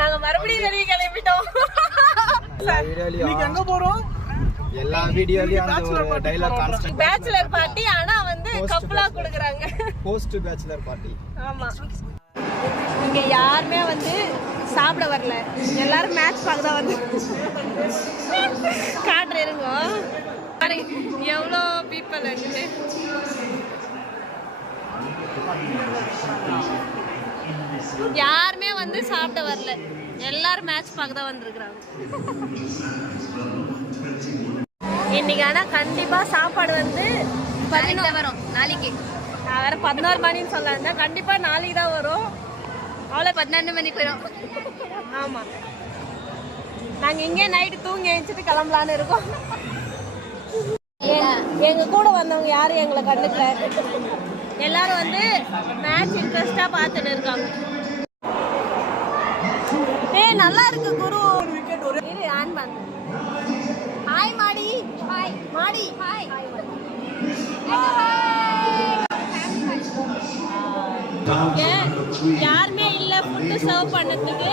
நாங்க மறுபடியும் வெளிய கிளம்பிட்டோம். நீங்க எங்க போறோம்? எல்லா வீடியோலயும் அந்த ஒரு டயலாக் கான்ஸ்டன்ட். பேச்சுலர் பார்ட்டி ஆனா வந்து கப்லா குடுக்குறாங்க. Post bachelor party. ஆமா. இங்க யாருமே வந்து சாப்பிட வரல. எல்லாரும் மேட்ச் பார்க்க தான் வந்து காட்ற இருங்க. எவ்வளோ பீப்பிள் வந்து யாருமே வந்து சாப்பிட வரல. எல்லாரும் மேட்ச் பார்க்க தான் வந்திருக்கிறாங்க. இன்னைக்கு ஆனா கண்டிப்பா சாப்பாடு வந்து வரும் நாளைக்கு. நான் வேற 11 மணின்னு சொல்ல கண்டிப்பா நாளைக்கு தான் வரும். அவ்வளோ 12 மணிக்கு வரும். ஆமா, நாங்க இங்கே நைட்டு தூங்கி எழுந்துட்டு கிளம்பலான்னு இருக்கோம். எங்க கூட வந்தவங்க யாரும் எங்களை கண்டுக்கல. எல்லாரும் வந்து மேட்ச் இன்ட்ரெஸ்டா பார்த்துட்டு இருக்காங்க. ஏய் நல்லா இருக்கு குரு. இரு ஆன் பண்ணு. ஹாய் மாடி. ஹாய் மாடி. ஹாய். யாருமே இல்ல ஃபுட் சர்வ் பண்ணதுக்கு.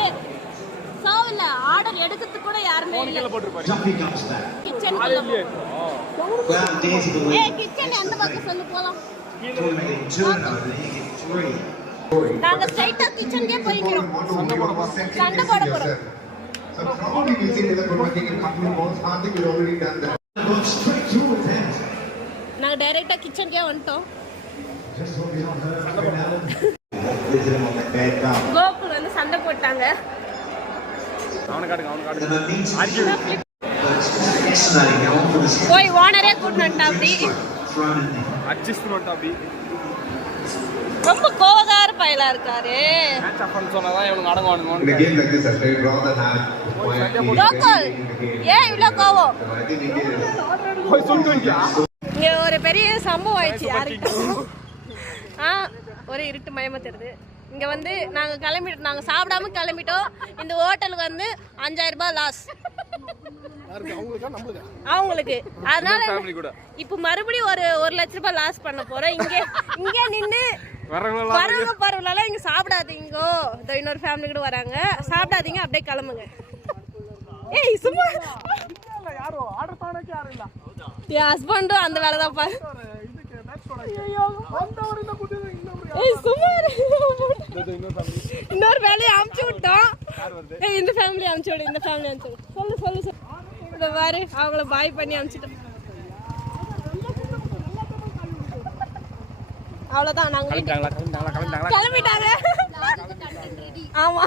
சர்வ் இல்ல ஆர்டர் எடுக்கிறதுக்கு கூட யாருமே இல்ல. கிச்சன் கிச்சன் எந்த பக்கம் சொல்லு போலாம். நாங்க ஸ்ட்ரைட்டா கிச்சன்கே போய்க்கிறோம். சண்டை போட போறோம். So probably we see the working in company both Hardik we already done that. Go straight through with him. நாங்க டைரக்ட்டா கிச்சன்கே வந்துட்டோம். Just so we don't hurt. Gokul வந்து சண்டை போட்டாங்க. அவன காட்டுங்க. போய் ஓனரே கூட்டிட்டு அப்படி அட்ஜஸ்ட் பண்ணிட்டா அப்படி. ரொம்ப கோவக்கார பயலா இருக்காரு. மேட்ச் அப்பன்னு சொன்னாதா இவனுக்கு அடங்குவானுங்க. இந்த game like this I say rather than Gokul ஏன் இவ்ளோ கோவம்? போய் சொல்லுங்க. இங்க ஒரு பெரிய சம்பவம் ஆயிடுச்சு. யாருக்கு ஒரே இருட்டு மயமா தெரியுது. இங்க வந்து நாங்க சாப்பிடாம கிளம்பிட்டோம். இந்த ஹோட்டலுக்கு வந்து 5000 ரூபாய் லாஸ் அவங்களுக்கு. அதனால இப்ப மறுபடியும் ஒரு 1 லட்சம் ரூபாய் லாஸ் பண்ண போறோம். இங்க நின்று வரவங்க பரவாயில்ல. இங்க சாப்பிடாதீங்க. இன்னொரு ஃபேமிலி கூட வராங்க. சாப்பிடாதீங்க, அப்படியே கிளம்புங்க. ஏய் சும்மா என் ஹஸ்பண்டும் அந்த வேலை தான் பாரு. இன்னொரு வேலையை அமுச்சு விட்டோம். இந்த ஃபேமிலி அமுச்சு விடு. இந்த ஃபேமிலி அமுச்சு விடு. சொல்லு இந்த பாரு அவங்கள பாய் பண்ணி அமுச்சுட்டோம். அவ்வளவுதான். நாங்க கிளம்பிட்டாங்க. ஆமா.